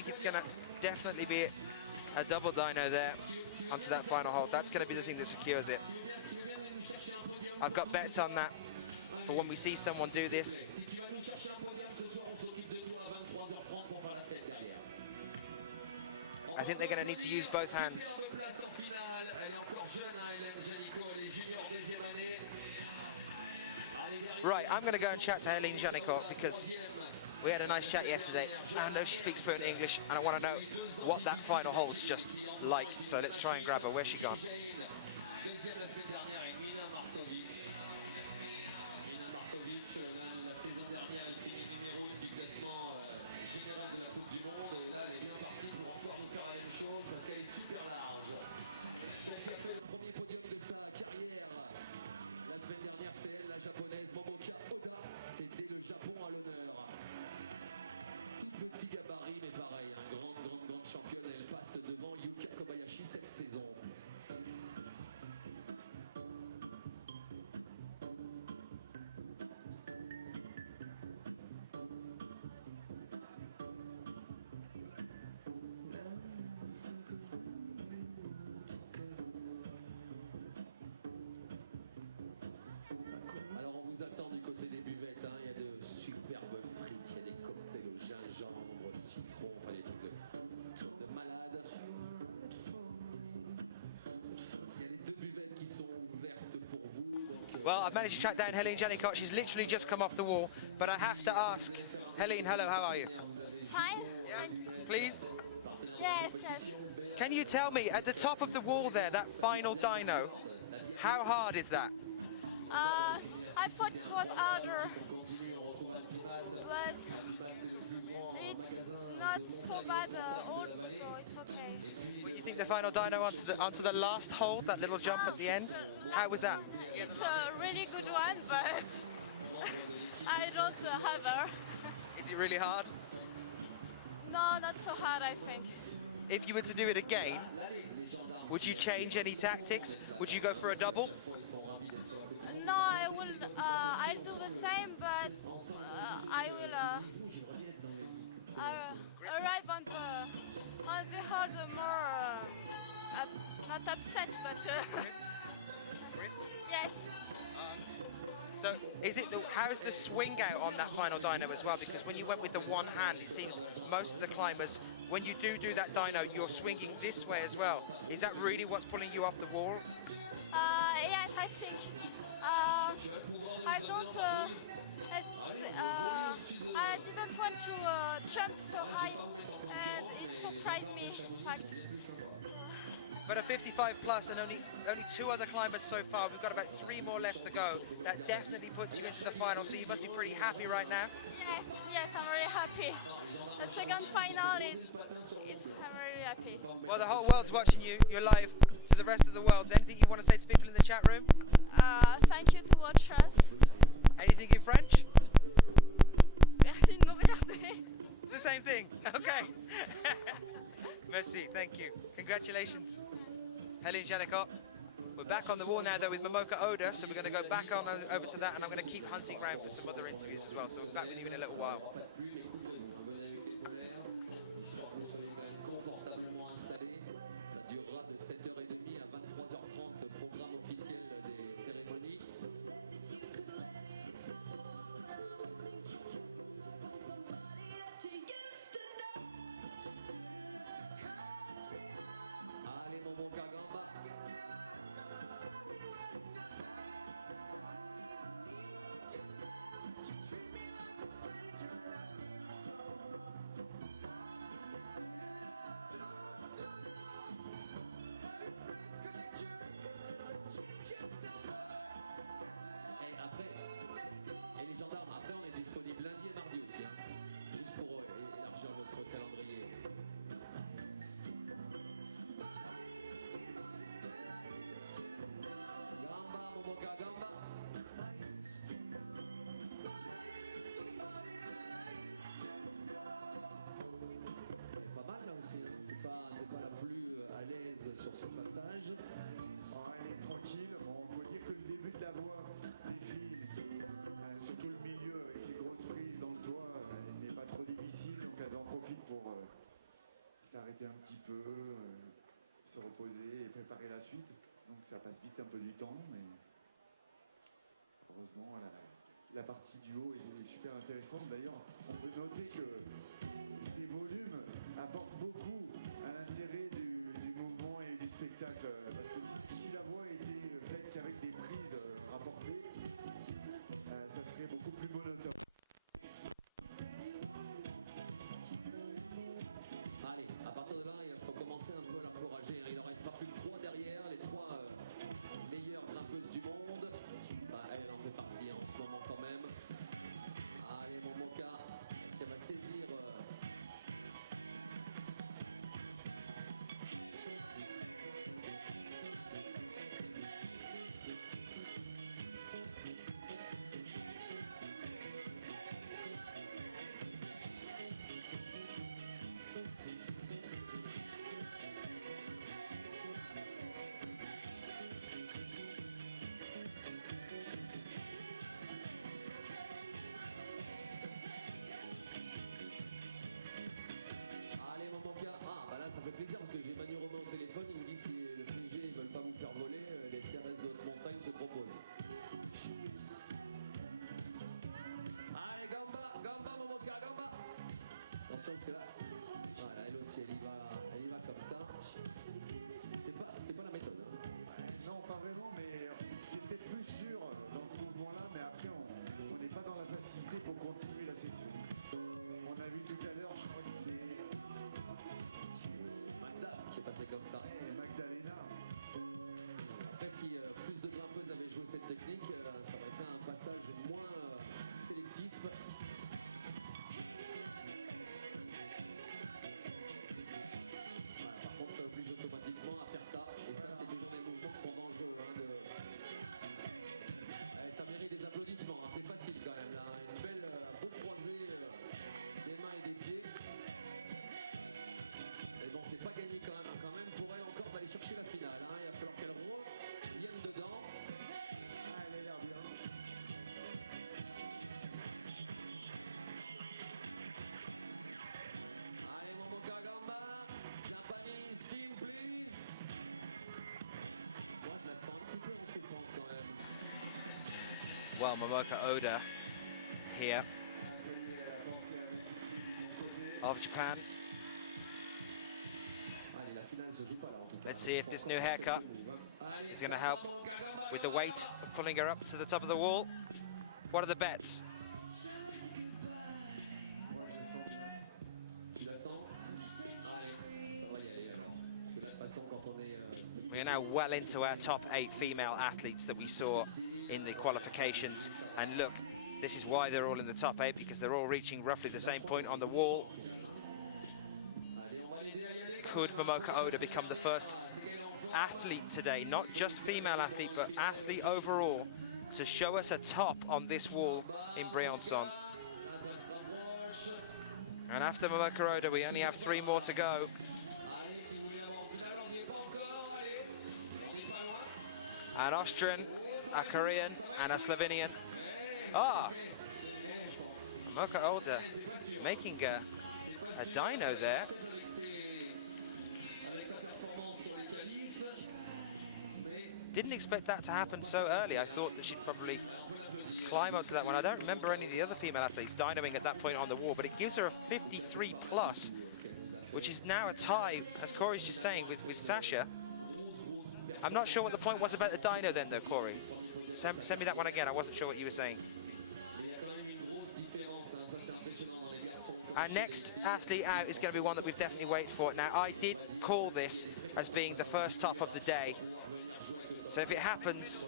think it's going to definitely be a double dyno there onto that final hold. That's going to be the thing that secures it. I've got bets on that for when we see someone do this. I think they're going to need to use both hands. Right, I'm going to go and chat to Helen Jenot because we had a nice chat yesterday. I know she speaks fluent English, and I want to know what that final hold's just like. So let's try and grab her. Where's she gone? Well, I've managed to track down Helen Jenot. She's literally just come off the wall, but I have to ask, Helen, hello, how are you? Fine. Yeah. Pleased? Yes, yes. Can you tell me, at the top of the wall there, that final dyno, how hard is that? I thought it was harder, but it's not so bad hold, so it's okay. What do you think the final dyno onto the last hold, that little jump at the end? How was that? It's a really good one, but I don't have her. Is it really hard? No, not so hard, I think. If you were to do it again, would you change any tactics? Would you go for a double? No, I will. I'll do the same, but I will arrive on the hold more not upset, but yes. So, how's the swing out on that final dyno as well? Because when you went with the one hand, it seems most of the climbers, when you do that dyno, you're swinging this way as well. Is that really what's pulling you off the wall? Yes, I think. I don't. I didn't want to jump so high, and it surprised me, in fact. But a 55 plus and only two other climbers so far. We've got about 3 more left to go. That definitely puts you into the final, so you must be pretty happy right now. Yes, I'm really happy. The second final I'm really happy. Well, the whole world's watching you. You're live to the rest of the world. Anything you want to say to people in the chat room? Thank you to watch us. Anything in French? Merci de nous regarder. The same thing. Okay. Merci. Thank you. Congratulations, Helen Jenot. We're back on the wall now, though, with Moka Oda, so we're going to go back on over to that, and I'm going to keep hunting around for some other interviews as well. So we'll be back with you in a little while. s'arrêter un petit peu, se reposer et préparer la suite. Donc ça passe vite un peu du temps, mais heureusement la partie du haut est super intéressante. D'ailleurs, on peut noter que ces volumes apportent beaucoup à l'intérêt du mouvement et du spectacle. Parce que si la voix était faite qu'avec des prises rapportées, ça serait beaucoup plus monotone. Allez, à partir de là, il faut commencer un peu à l'encourager. Il n'en reste pas plus que 3 derrière, les 3 meilleures grimpeuses du monde. Bah, elle en fait partie en ce moment quand même. Allez, mon Moka, est-ce qu'elle va saisir Allez, mon Moka. Ah, bah là, ça fait plaisir parce que j'ai Manu Romain au téléphone. Il me dit si le PSG ne veulent pas vous faire voler, les CRS de haute montagne se proposent. Allez, gamba, gamba, mon Moka, gamba. Attention parce que là, voilà, elle aussi, elle y va comme ça. C'est pas la méthode. Hein. Non, pas vraiment, mais j'étais plus sûr dans ce mouvement-là, mais après, on n'est pas dans la facilité pour continuer la section. On a vu tout à l'heure, je crois que c'est Magda qui est passé comme ça. Magdalena. Après, si plus de grimpeuses avaient joué cette technique, ça aurait été un passage moins sélectif. Voilà, par contre, ça oblige automatiquement à faire ça. Et ça, c'est toujours des mouvements qui sont dangereux. Ça mérite des applaudissements. Hein. C'est facile quand même. Là. Une belle beau croisée des mains et des pieds. Mais bon, c'est pas gagné quand même. Quand même, pour elle encore d'aller chercher la finale. Hein. Il va falloir qu'elle revienne dedans. Ah, elle a l'air bien. Allez, mon Moka Gamba. Japanese team, please. Moi, je la sens un petit peu en souffrance quand même. Well, Moka Oda here of Japan. Allez, la finale se joue pas là. En tout cas. Let's see if this new haircut is going to help with the weight of pulling her up to the top of the wall. What are the bets? Tu la sens? Allez, ça va y aller alors. Parce que de toute façon, quand on est... We are now well into our top 8 female athletes that we saw in the qualifications. And look, this is why they're all in the top 8, because they're all reaching roughly the same point on the wall. Could Moka Oda become the first athlete today, not just female athlete, but athlete overall, to show us a top on this wall in Briançon? And after Moka Oda, we only have 3 more to go. An Austrian, a Korean, and a Slovenian. Ah! Moka Oda making a dyno there. Didn't expect that to happen so early. I thought that she'd probably climb up to that one. I don't remember any of the other female athletes dynoing at that point on the wall, but it gives her a 53 plus, which is now a tie, as Corey's just saying, with Sasha. I'm not sure what the point was about the dyno then, though, Corey. Send me that one again. I wasn't sure what you were saying. Our next athlete out is going to be one that we've definitely waited for. Now, I did call this as being the first top of the day. So if it happens,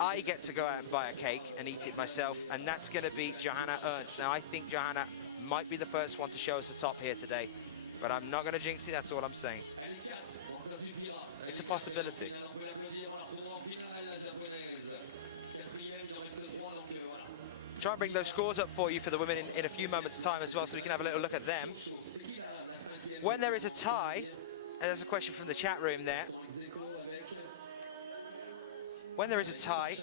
I get to go out and buy a cake and eat it myself, and that's going to be Johanna Ernst. Now, I think Johanna might be the first one to show us the top here today, but I'm not going to jinx it, that's all I'm saying. It's a possibility. Try and bring those scores up for you for the women in a few moments' time as well, so we can have a little look at them. When there is a tie, and there's a question from the chat room there, when there is a tie,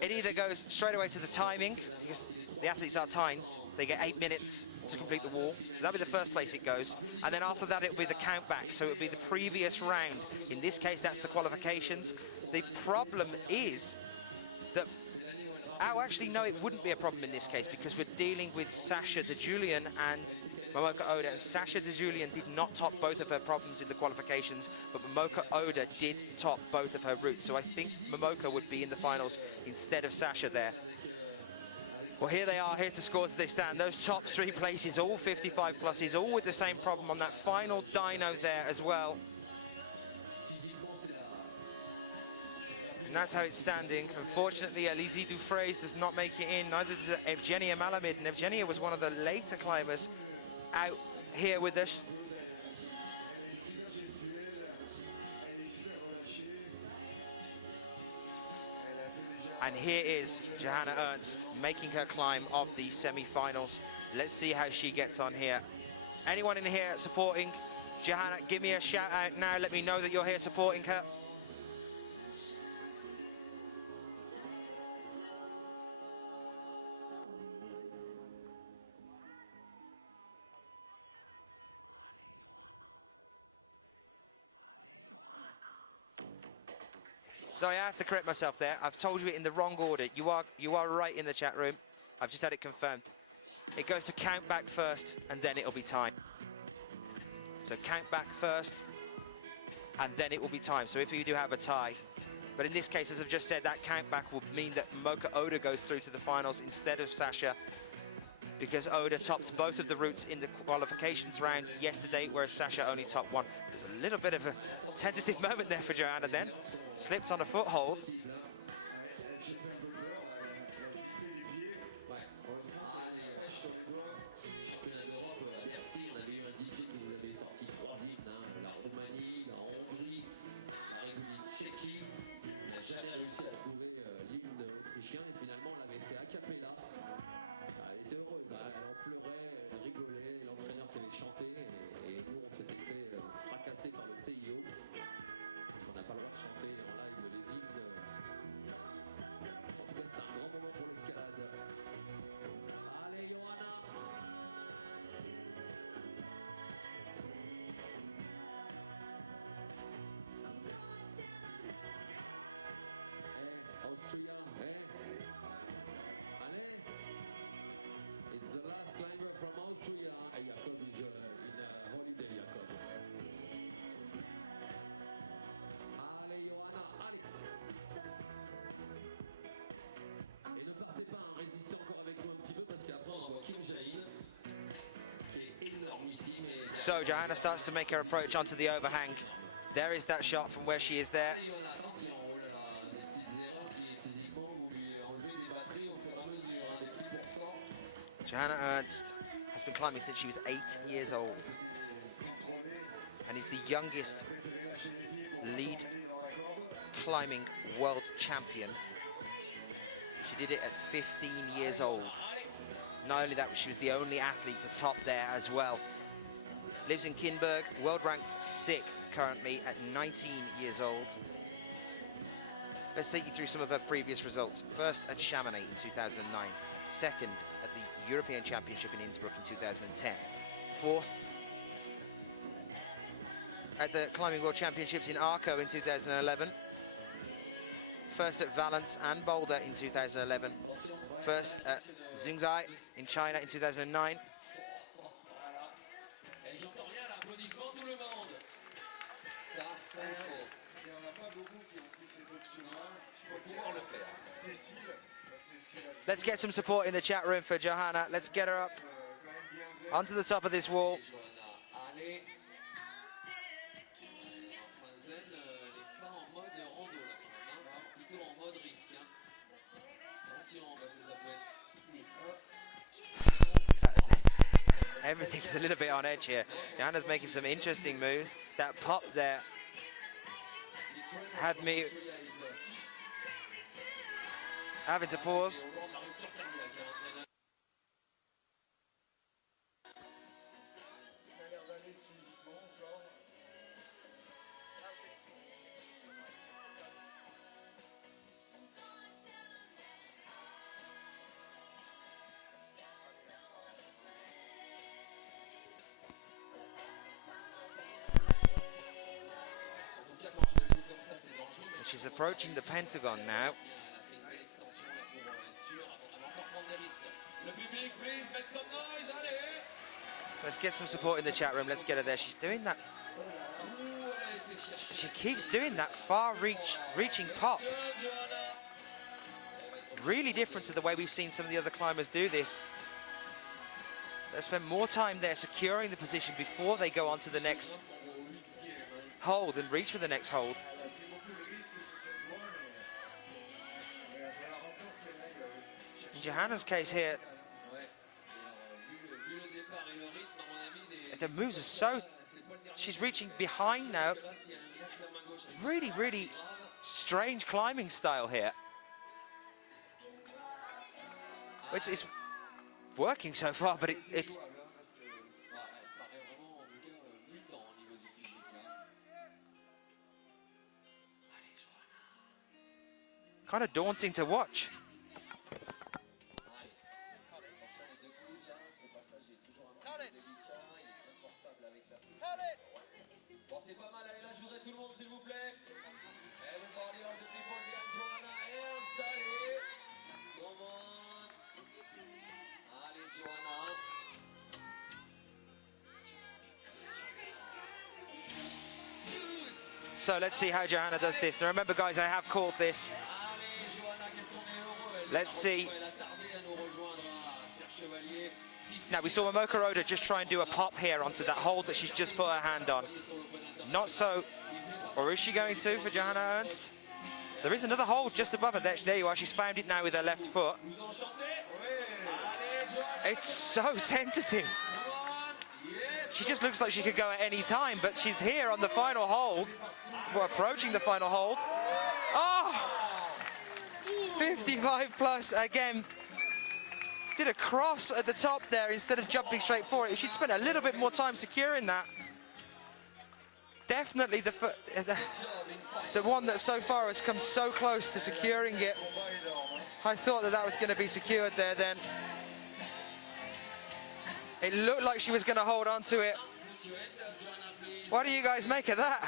it either goes straight away to the timing, because the athletes are timed. They get 8 minutes to complete the wall. So that'll be the first place it goes. And then after that, it'll be the count back. So it'll be the previous round. In this case, that's the qualifications. The problem is that, oh, actually, no, it wouldn't be a problem in this case because we're dealing with Sasha De Julian and Moka Oda. And Sasha De Julian did not top both of her problems in the qualifications, but Moka Oda did top both of her routes. So I think Moka would be in the finals instead of Sasha there. Well, here they are. Here's the scores as they stand. Those top 3 places, all 55 pluses, all with the same problem on that final dyno there as well. And that's how it's standing. Unfortunately, Alizé Dufresne does not make it in. Neither does Evgenia Malamid. And Evgenia was one of the later climbers out here with us. And here is Johanna Ernst making her climb of the semi-finals. Let's see how she gets on here. Anyone in here supporting Johanna, give me a shout out now. Let me know that you're here supporting her. Sorry, I have to correct myself there. I've told you it in the wrong order. You are right in the chat room. I've just had it confirmed. It goes to count back first, and then it'll be time. So count back first, and then it will be time. So if you do have a tie, but in this case, as I've just said, that count back will mean that Moka Oda goes through to the finals instead of Sasha, because Oda topped both of the routes in the qualifications round yesterday, whereas Sasha only topped one. There's a little bit of a tentative moment there for Johanna then. Slipped on a foothold. So Johanna starts to make her approach onto the overhang. There is that shot from where she is there. Johanna Ernst has been climbing since she was 8 years old and is the youngest lead climbing world champion. She did it at 15 years old. Not only that, she was the only athlete to top there as well. Lives in Kinberg, world ranked 6th currently at 19 years old. Let's take you through some of her previous results. First at Chamonix in 2009. Second at the European Championship in Innsbruck in 2010. Fourth at the Climbing World Championships in Arco in 2011. First at Valence and Boulder in 2011. First at Zhengzhou in China in 2009. Let's get some support in the chat room for Johanna. Let's get her up onto the top of this wall. Everything's a little bit on edge here. Johanna's making some interesting moves. That pop there had me having to pause. She's approaching the pentagon now. Let's get some support in the chat room. Let's get her there. She's doing that. She keeps doing that reaching pop. Really different to the way we've seen some of the other climbers do this. They spend more time there securing the position before they go on to the next hold and reach for the next hold. In Johanna's case here, the moves are so... She's reaching behind now. Really, really strange climbing style here. It's working so far, but it's kind of daunting to watch. C'est pas mal, allez là, je voudrais tout le monde s'il vous plaît. Everybody, all the people behind Johanna Ernst, allez. Come on. Allez, Johanna. So let's see how Johanna does this. Now remember guys, I have called this. Let's see. Now we saw Moka Oda just try and do a pop here onto that hold that she's just put her hand on. Not so, or is she going to for Johanna Ernst? There is another hold just above her. There you are, she's found it now with her left foot. It's so tentative. She just looks like she could go at any time, but she's here on the final hold. We're approaching the final hold. Oh! 55 plus again. Did a cross at the top there instead of jumping straight for it. She'd spent a little bit more time securing that. Definitely the one that so far has come so close to securing it. I thought that was going to be secured there then. It looked like she was going to hold on to it. What do you guys make of that?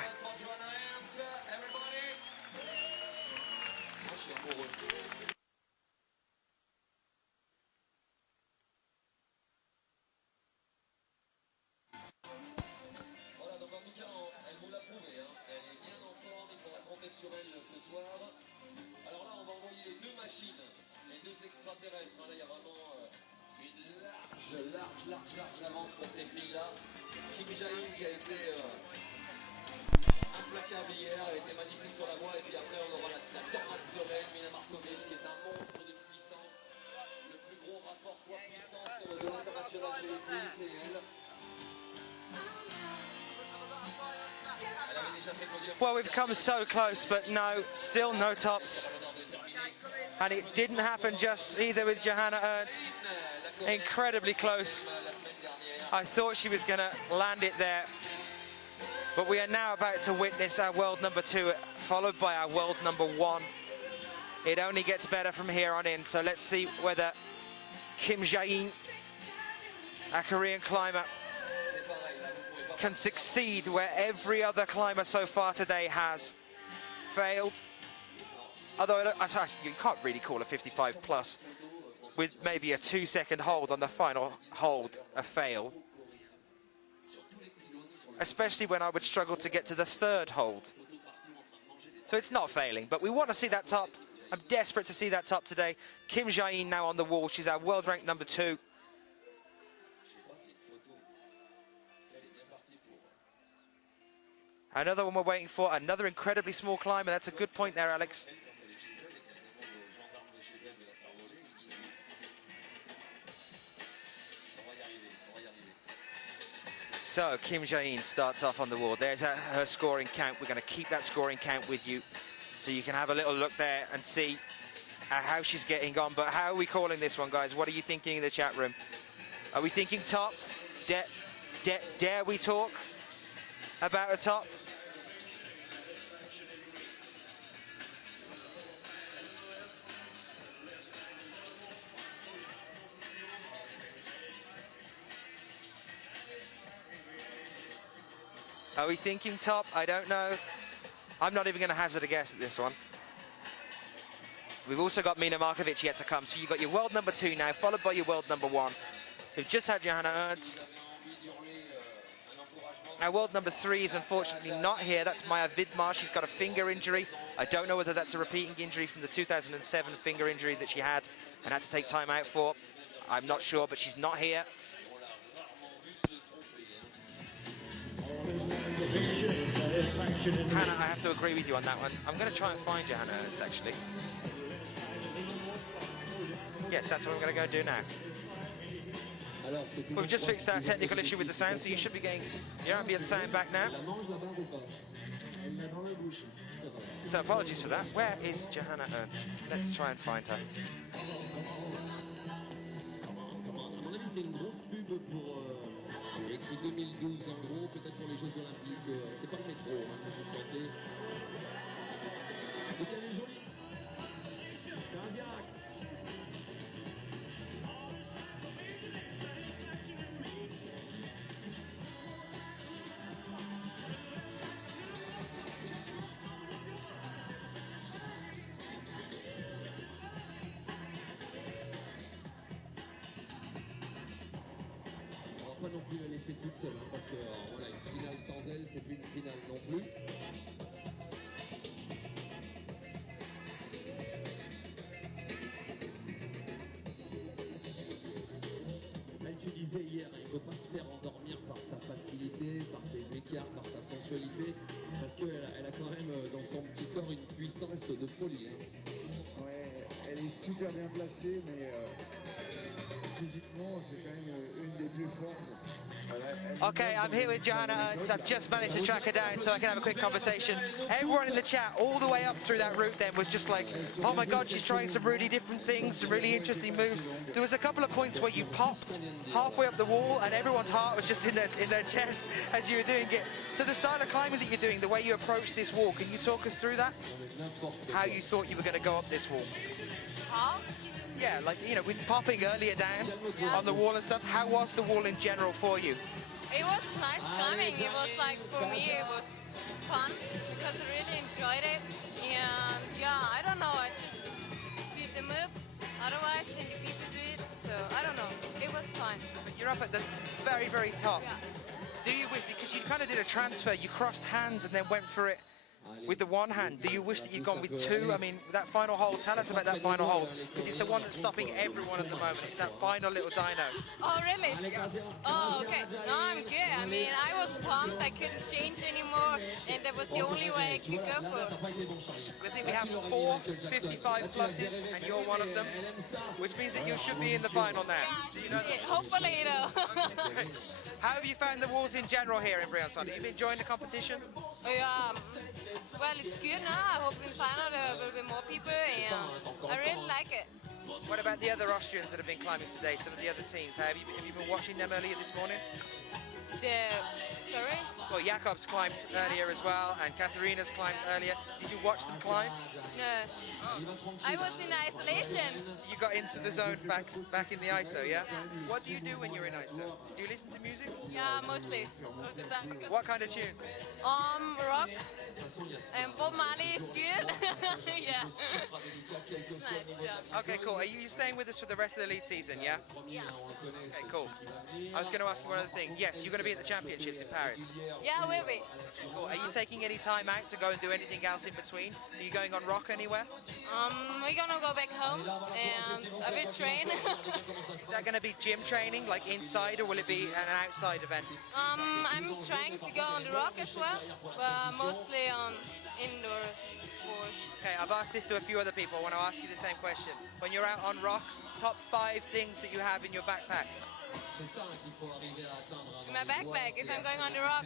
Sur elle ce soir. Alors là, on va envoyer les deux machines, les deux extraterrestres. Là, il y a vraiment une large avance pour ces filles-là. Kim Jae-in qui a été implacable hier, elle a été magnifique sur la voie. Et puis après, on aura la tornade sereine, Mina Markovic qui est un monstre de puissance. Le plus gros rapport poids-puissance de l'international chez les filles, c'est elle. Well, we've come so close, but no, still no tops. And it didn't happen just either with Johanna Ernst. Incredibly close. I thought she was going to land it there. But we are now about to witness our world number 2, followed by our world number 1. It only gets better from here on in. So let's see whether Kim Jae-in, a Korean climber, can succeed where every other climber so far today has failed. Although you can't really call a 55 plus with maybe a 2-second hold on the final hold a fail. Especially when I would struggle to get to the 3rd hold. So it's not failing, but we want to see that top. I'm desperate to see that top today. Kim Jae-in now on the wall. She's our world ranked number 2. Another one we're waiting for, another incredibly small climber. That's a good point there, Alex. So Kim Jae-in starts off on the wall. There's her scoring count. We're going to keep that scoring count with you so you can have a little look there and see how she's getting on. But how are we calling this one, guys? What are you thinking in the chat room? Are we thinking top? Dare we talk about a top? Are we thinking top? I don't know. I'm not even going to hazard a guess at this one. We've also got Mina Markovic yet to come. So you've got your world number 2 now, followed by your world number 1. We've just had Johanna Ernst. Now, world number 3 is unfortunately not here. That's Maya Vidmar. She's got a finger injury. I don't know whether that's a repeating injury from the 2007 finger injury that she had and had to take time out for. I'm not sure, but she's not here. Hannah, I have to agree with you on that one. I'm going to try and find Johanna Ernst, actually. Yes, that's what I'm going to go do now. We've just fixed our technical issue with the sound, so you should be getting your ambient sound back now. So apologies for that. Where is Johanna Ernst? Let's try and find her. Écrit 2012 en gros, peut-être pour les Jeux Olympiques. C'est pas le métro, hein, je me suis pointé. En tout cas, elle est jolie. Cardiaque. Pas non plus la laisser toute seule, hein, parce que voilà, une finale sans elle, c'est plus une finale non plus. Comme tu disais hier, il ne faut pas se faire endormir par sa facilité, par ses écarts, par sa sensualité, parce qu'elle a quand même dans son petit corps une puissance de folie. Hein. Ouais, elle est super bien placée, mais physiquement, c'est quand même une des plus fortes. Okay, I'm here with Johanna Ernst. I've just managed to track her down so I can have a quick conversation. Everyone in the chat, all the way up through that route then, was just like, oh my God, she's trying some really different things, some really interesting moves. There was a couple of points where you popped halfway up the wall and everyone's heart was just in their chest as you were doing it. So the style of climbing that you're doing, the way you approach this wall, can you talk us through that? How you thought you were going to go up this wall? How? Yeah, like, you know, with popping earlier down on the wall and stuff, how was the wall in general for you? It was nice climbing. It was like, for me, it was fun because I really enjoyed it. And yeah, I don't know, I just did the move. Otherwise, and the people do it. So I don't know, it was fun. But you're up at the very, very top. Yeah. Do you wish, because you kind of did a transfer, you crossed hands and then went for it with the one hand. Do you wish that you'd gone with two? I mean, that final hole, tell us about that final hole, because it's the one that's stopping everyone at the moment. It's that final little dyno. Oh, really? Oh, okay. No, I'm good. I mean, I was pumped. I couldn't change anymore, and that was the only way I could go for. I think we have 4 55 pluses, and you're one of them, which means that you should be in the final now. Do you know that? Hopefully, though. How have you found the walls in general here in Briançon? Have you been enjoying the competition? Yeah, well, it's good now. I hope in final there will be more people, and I really like it. What about the other Austrians that have been climbing today, some of the other teams? Have you been watching them earlier this morning? Sorry? Well, Jakob's climbed earlier as well, and Katharina's climbed earlier. Did you watch them climb? No. I was in isolation. You got into the zone back in the ISO, yeah? What do you do when you're in ISO? Do you listen to music? Yeah, mostly. Most of the time. What kind of tune? Rock. And Bob Marley is good. Yeah. Nice, yeah. Okay, cool. Are you staying with us for the rest of the lead season, yeah? Yeah. Okay, cool. I was going to ask you one other thing. Yes, you're going to be at the championships in Paris. Yeah, I will be. Cool. Are you taking any time out to go and do anything else in between? Are you going on rock anywhere? We're gonna go back home and I will train. Is that going to be gym training, like inside, or will it be an outside event? I'm trying to go on the rock as well, but mostly on indoor sports. Okay, I've asked this to a few other people. I want to ask you the same question. When you're out on rock, top 5 things that you have in your backpack? In my backpack, if I'm going on the rock,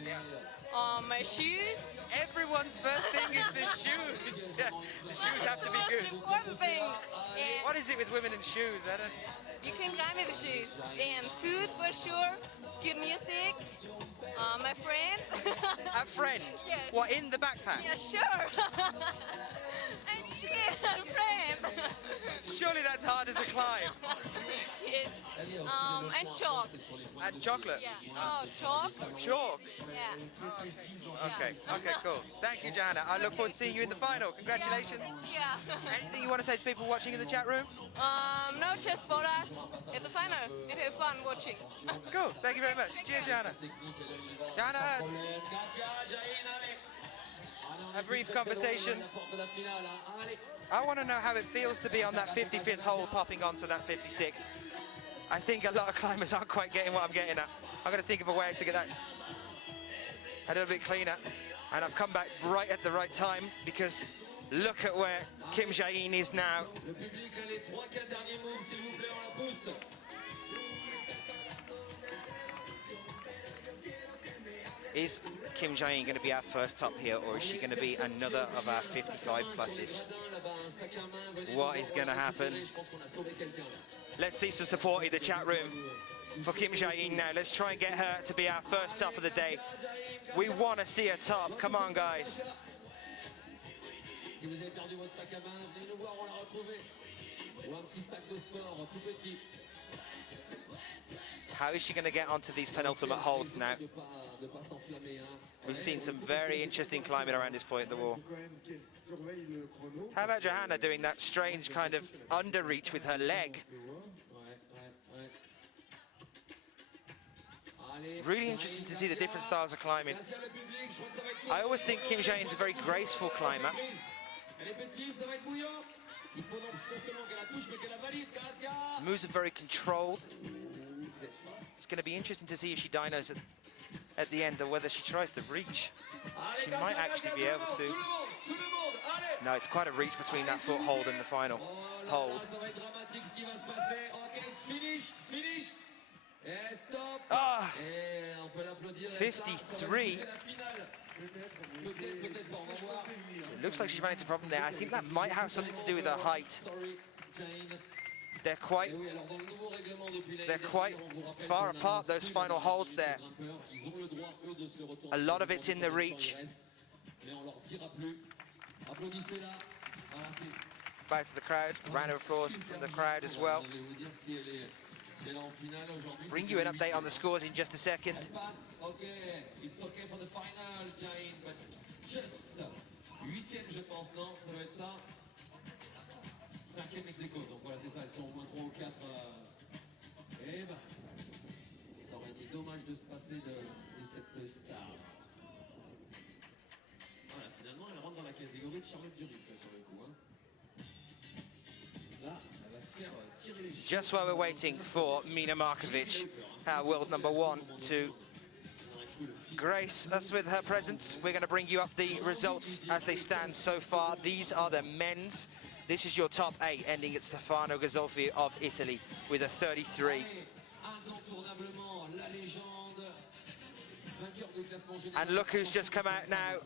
my shoes. Everyone's first thing is the shoes. The shoes have to be good. That's the most important thing. And What is it with women and shoes? I don't... you can climb with the shoes. And food for sure. Good music. My friend. A friend? Yes. What, in the backpack? Yeah, sure. And she her friend. Surely that's hard as a climb. Yes. And chalk. And chocolate. Yeah. Oh, chalk? Chalk. Yeah. Okay, okay, cool. Thank you, Johanna. I look forward to seeing you in the final. Congratulations. Yeah. Anything you want to say to people watching in the chat room? No, just for us at the final. It had fun watching. Cool. Thank you very much. Cheers, Johanna. Johanna Ernst. A brief conversation. I want to know how it feels to be on that 55th hole popping onto that 56th. I think a lot of climbers aren't quite getting what I'm getting at. I'm going to think of a way to get that a little bit cleaner. And I've come back right at the right time because look at where Kim Jae-in is now. Is Kim Jae-in going to be our first top here, or is she going to be another of our 55 pluses? What is going to happen? Let's see some support in the chat room for Kim Jae-in now. Let's try and get her to be our first top of the day. We want to see a top. Come on, guys. How is she going to get onto these penultimate holds now? We've seen some very interesting climbing around this point of the wall. How about Johanna doing that strange kind of underreach with her leg? Really interesting to see the different styles of climbing. I always think Kim Jae-in's a very graceful climber. Moves are very controlled. It's going to be interesting to see if she dynos at the end, or whether she tries to reach. She might actually be able to. No, it's quite a reach between that foothold and the final hold. Ah, 53. So it looks like she's running into a problem there. I think that might have something to do with her height. They're quite far apart, those final holds there. A lot of it's in the reach. Back to the crowd, round of applause from the crowd as well. Bring you an update on the scores in just a second. It's okay for the final, Jae-in, but just 8e, je pense, non? Ça va être ça. 5e ex-aequo, donc voilà, c'est ça, elles sont au moins 3 ou 4. Et ben, ça aurait été dommage de se passer de cette star. Voilà, finalement, elle rentre dans la catégorie de Charlotte Durif, sur le coup. Hein. Là, elle va se faire tirer les chiens. Just while we're waiting for Mina Markovic, our world #1, to grace us with her presence, we're going to bring you up the results as they stand so far. These are the men's. This is your top 8, ending at Stefano Gazolfi of Italy with a 33. And look who's just come out now.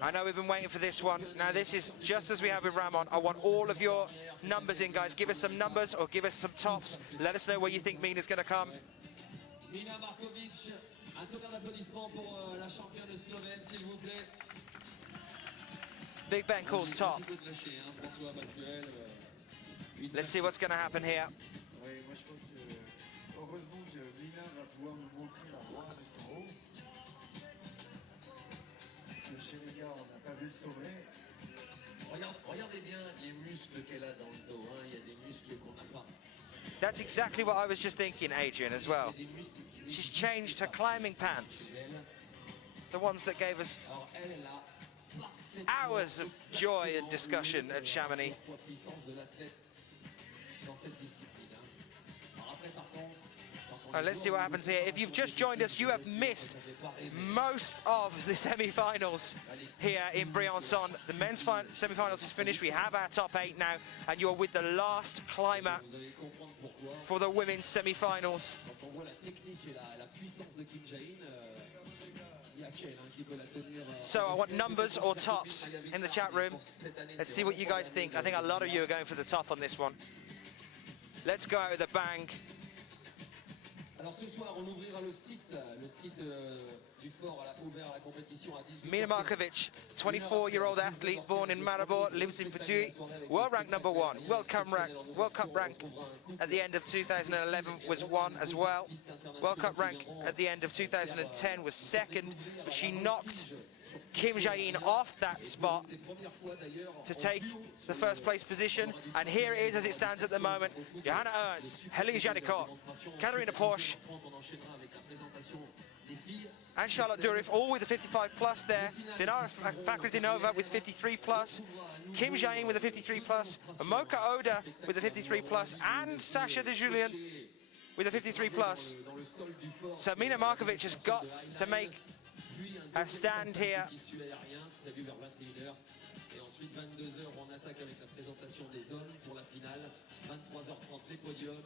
I know we've been waiting for this one. Now this is just as we have with Ramon. I want all of your numbers in, guys. Give us some numbers or give us some tops. Let us know where you think Mina's going to come. Mina Markovic, un tonnerre d'applaudissements pour la championne slovène, s'il vous plaît. Big Ben calls top. Let's see what's going to happen here. Heureusement que Mina va pouvoir nous montrer la voie jusqu'en haut. Parce que chez les gars, on n'a pas vu le sommet. Regardez bien les muscles qu'elle a dans le dos. Hein. Il y a des muscles qu'on n'a pas. That's exactly what I was just thinking, Adrian, as well. She's changed her climbing pants. The ones that gave us hours of joy and discussion at Chamonix. Let's see what happens here. If you've just joined us, you have missed most of the semi-finals here in Briançon. The men's semi-finals is finished. We have our top 8 now, and you're with the last climber for the women's semi-finals. So I want numbers or tops in the chat room. Let's see what you guys think. I think a lot of you are going for the top on this one. Let's go out with a bang. Alors ce soir, on ouvrira le site du fort ouvert à la compétition à 18h. Mina Markovic, 24-year-old athlete born in Maribor, lives in Patui, world rank number 1, World Cup rank at the end of 2011 was 1 as well. World Cup rank at the end of 2010 was 2nd, but she knocked Kim Jae-in off that spot to take the first place position. And here it is as it stands at the moment. Johanna Ernst, Helen Jenot, Katarina Porsche, and Charlotte Durif, all with a 55 plus there. Dinara Fakhridinova with 53 plus. Kim Jae-in with a 53 plus. Moka Oda with a 53 plus. And Sasha De Julien with a 53 plus. So Mina Markovic has got to make a stand here. Ensuite, 22h, on attaque avec la présentation des hommes pour la finale. 23h30, les podiums.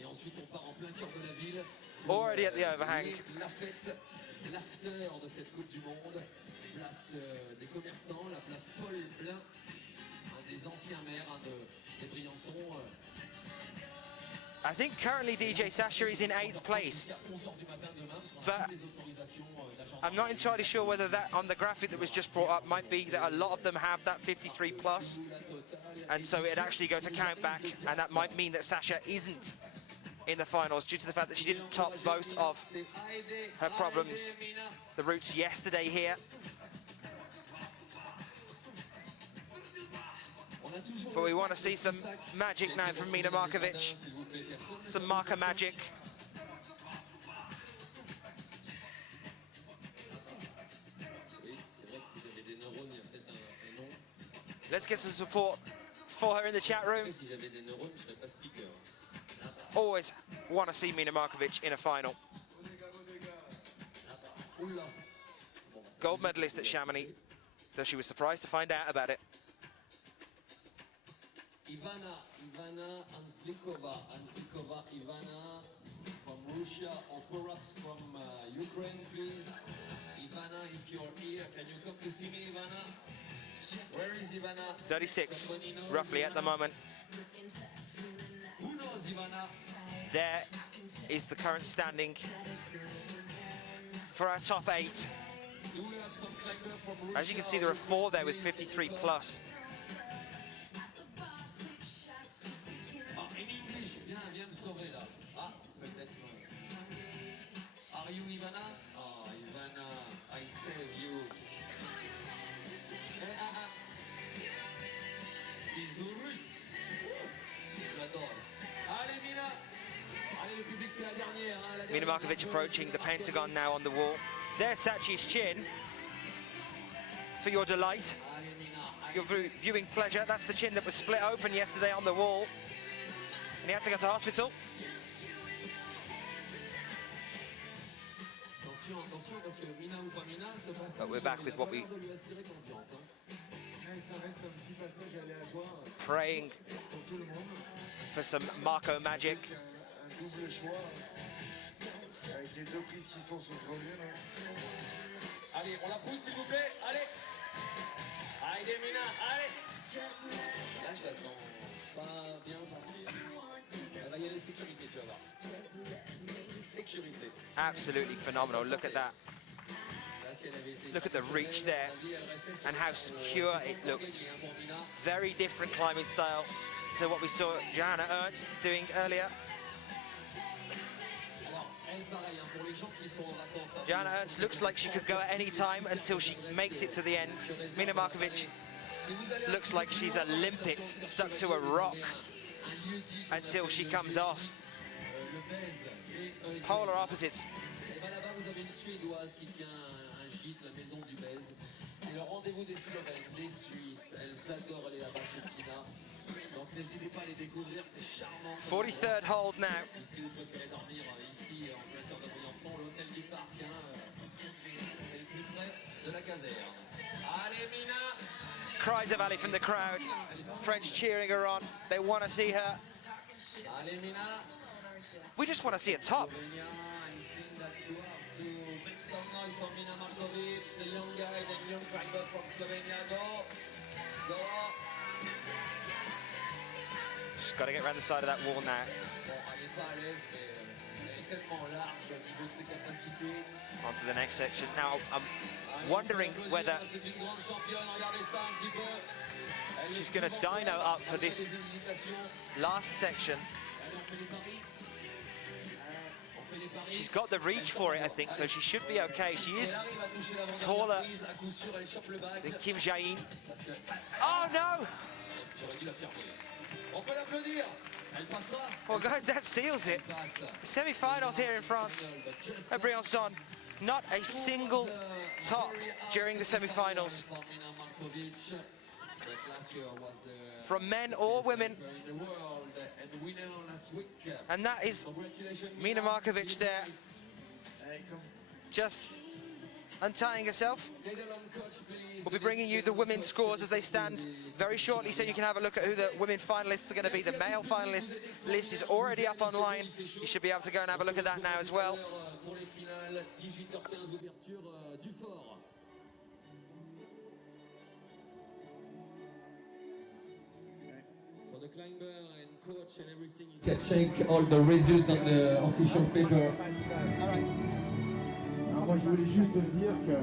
Et ensuite, on part en plein cœur de la ville. Already at the overhang. La fête, l'after de cette Coupe du Monde. Place des commerçants, la place Paul Blin, un des anciens maires des Briançon. I think currently DJ Sasha is in 8th place, but I'm not entirely sure whether that on the graphic that was just brought up might be that a lot of them have that 53 plus, and so it'd actually go to count back, and that might mean that Sasha isn't in the finals due to the fact that she didn't top both of her problems, the routes yesterday here. But we want to see some magic now from Mina Markovic, some marker magic. Let's get some support for her in the chat room. Always want to see Mina Markovic in a final. Gold medalist at Chamonix, though she was surprised to find out about it. Ivana Anslikova, Ivana from Russia, or perhaps from Ukraine, please. Ivana, if you're here, can you come to see me, Ivana? Where is Ivana? 36, roughly at the moment. Who knows Ivana? There is the current standing for our top 8. Do we have some climber from Russia? As you can see, there are 4 there with 53 plus. Viens me sauver là. Ah, peut-être. Are you Ivana? Oh, Ivana, I save you. Bisous russes. J'adore. Allez, Mina. Allez, le public, c'est la dernière. Mina Markovic approaching the pentagon now on the wall. There's Sachi's chin. For your delight, your viewing pleasure. That's the chin that was split open yesterday on the wall. And he had to go to hospital. But we're back with what we... Praying for some Marco magic. Allez, on la pousse s'il vous plaît, allez. Allez Mina, allez. Là je la sens pas bien partie. Elle va y aller sécurité, tu vas voir. Sécurité. Absolutely phenomenal, look at that. Look at the reach there and how secure it looked. Very different climbing style to what we saw Johanna Ernst doing earlier. Johanna Ernst looks like she could go at any time until she makes it to the end. Mina Markovic looks like she's a limpet stuck to a rock until she comes off. Polar opposites. C'est le rendez-vous des Slovènes, des Suisses. Elles adorent aller là-bas chez Tina. Donc n'hésitez pas à les découvrir, c'est charmant. 43rd hold now. Si vous préférez dormir ici en plein cœur de Briançon, l'hôtel du parc, c'est le plus près de la caserne. Allez Mina! Cries of Ali from the crowd. French cheering her on. They want to see her. Allez Mina! We just want to see a top. Make some noise for Mina Markovic, the young guy, the young climber from Slovenia. Go! Go! She's got to get around the side of that wall now. Bon, elle n'est pas à l'aise, mais elle est On to the next section. Now, I'm wondering whether she's going to dyno up for this last section. She's got the reach for it, I think, so she should be okay. She is taller than Kim Jae-in. Oh, no! Well, guys, that seals it. Semi-finals here in France at Briançon. Not a single top during the semi-finals from men or women. And that is Mina Markovic there, just untying herself. We'll be bringing you the women's scores as they stand very shortly, so you can have a look at who the women finalists are going to be. The male finalists list is already up online. You should be able to go and have a look at that now as well. For the climber and coach and everything, you can check all the results on the official paper. Alors moi je voulais juste te dire que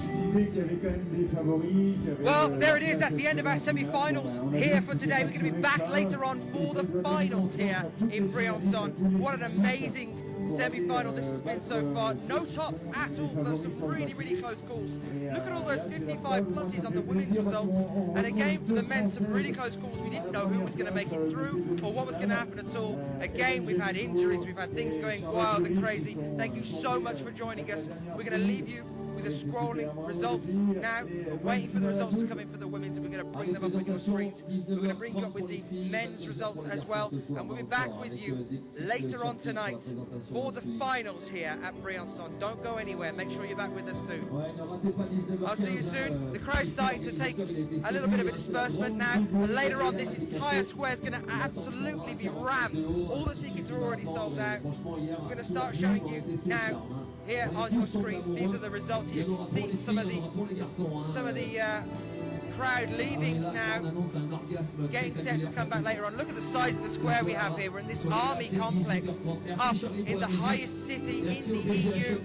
tu disais qu'il y avait quand même des favoris. Well, there it is. That's the end of our semi-finals here for today. We're going to be back later on for the finals here in Briançon. What an amazing semi-final this has been so far. No tops at all, though some really, really close calls. Look at all those 55 pluses on the women's results. And again, for the men, some really close calls. We didn't know who was going to make it through or what was going to happen at all. Again, we've had injuries, we've had things going wild and crazy. Thank you so much for joining us. We're going to leave you with the scrolling results now. We're waiting for the results to come in for the women's, and we're going to bring them up on your screens. We're going to bring you up with the men's results as well, and we'll be back with you later on tonight for the finals here at Briançon. Don't go anywhere. Make sure you're back with us soon. I'll see you soon. The crowd's starting to take a little bit of a disbursement now, and later on this entire square is going to absolutely be rammed. All the tickets are already sold out. We're going to start showing you now here on your screens. These are the results. You can see some of the crowd leaving now, getting set to come back later on. Look at the size of the square we have here. We're in this army complex up in the highest city in the EU,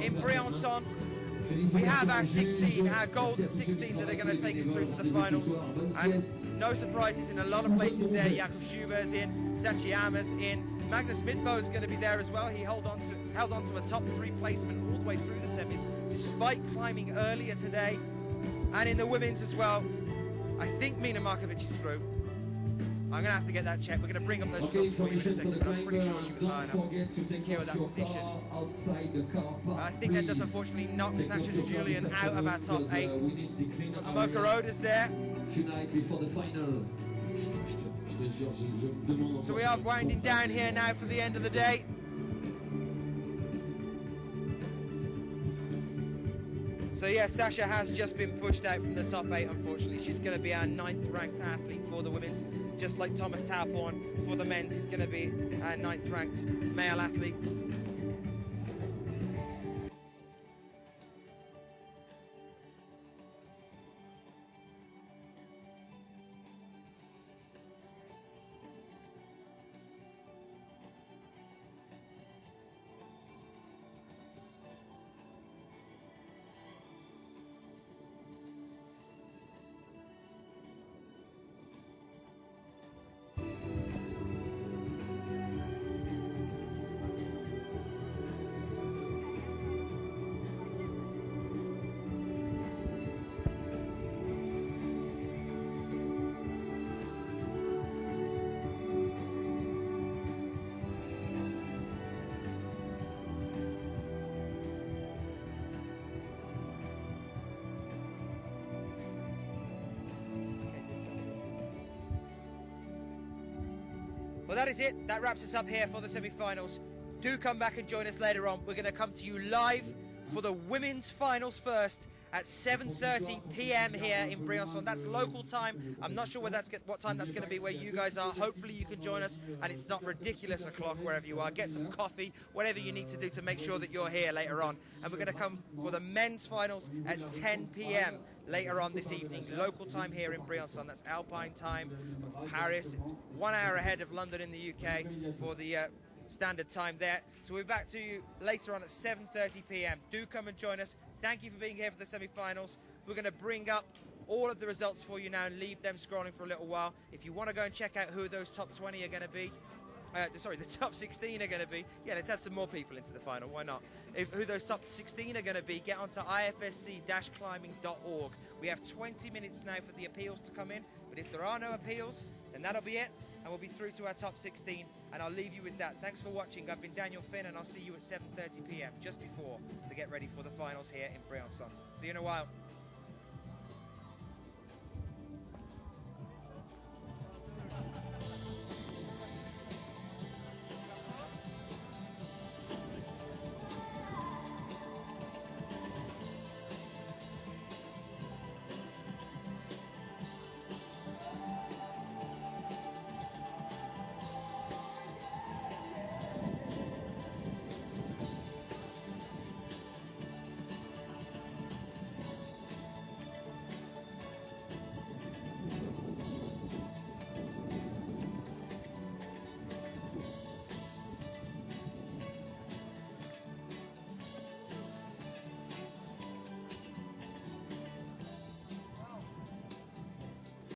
in Briançon. We have our 16, our golden 16 that are going to take us through to the finals. And no surprises in a lot of places there. Jakob Schuber's in, Sachiyama's in. Magnus Midtbo is going to be there as well. He held on to a top 3 placement all the way through the semis, despite climbing earlier today. And in the women's as well, I think Mina Markovic is through. I'm going to have to get that checked. We're going to bring up those results for you in a second, but I'm pretty sure she was high enough to secure that position. I think that does unfortunately knock Sasha Julian out of our top 8. Moka Oda's there. Tonight before the final. So we are winding down here now for the end of the day. So yeah, Sasha has just been pushed out from the top 8, unfortunately. She's going to be our 9th ranked athlete for the women's, just like Thomas Tauporn for the men's. He's going to be our 9th ranked male athlete. Well, that is it. That wraps us up here for the semi-finals. Do come back and join us later on. We're going to come to you live for the women's finals first, at 7:30 p.m. here in Briançon. That's local time. I'm not sure what time that's going to be where you guys are. Hopefully you can join us and it's not ridiculous o'clock wherever you are. Get some coffee, whatever you need to do to make sure that you're here later on. And we're going to come for the men's finals at 10 p.m. later on this evening. Local time here in Briançon. That's Alpine time of Paris. It's 1 hour ahead of London in the UK for the standard time there. So we're back to you later on at 7:30 p.m. Do come and join us. Thank you for being here for the semi-finals. We're going to bring up all of the results for you now and leave them scrolling for a little while. If you want to go and check out who those top 20 are going to be, the top 16 are going to be. Yeah, let's add some more people into the final. Why not? Who those top 16 are going to be, get onto ifsc-climbing.org. We have 20 minutes now for the appeals to come in, but if there are no appeals, then that'll be it, and we'll be through to our top 16, and I'll leave you with that. Thanks for watching. I've been Daniel Finn, and I'll see you at 7:30 p.m. just before to get ready for the finals here in Briançon. See you in a while.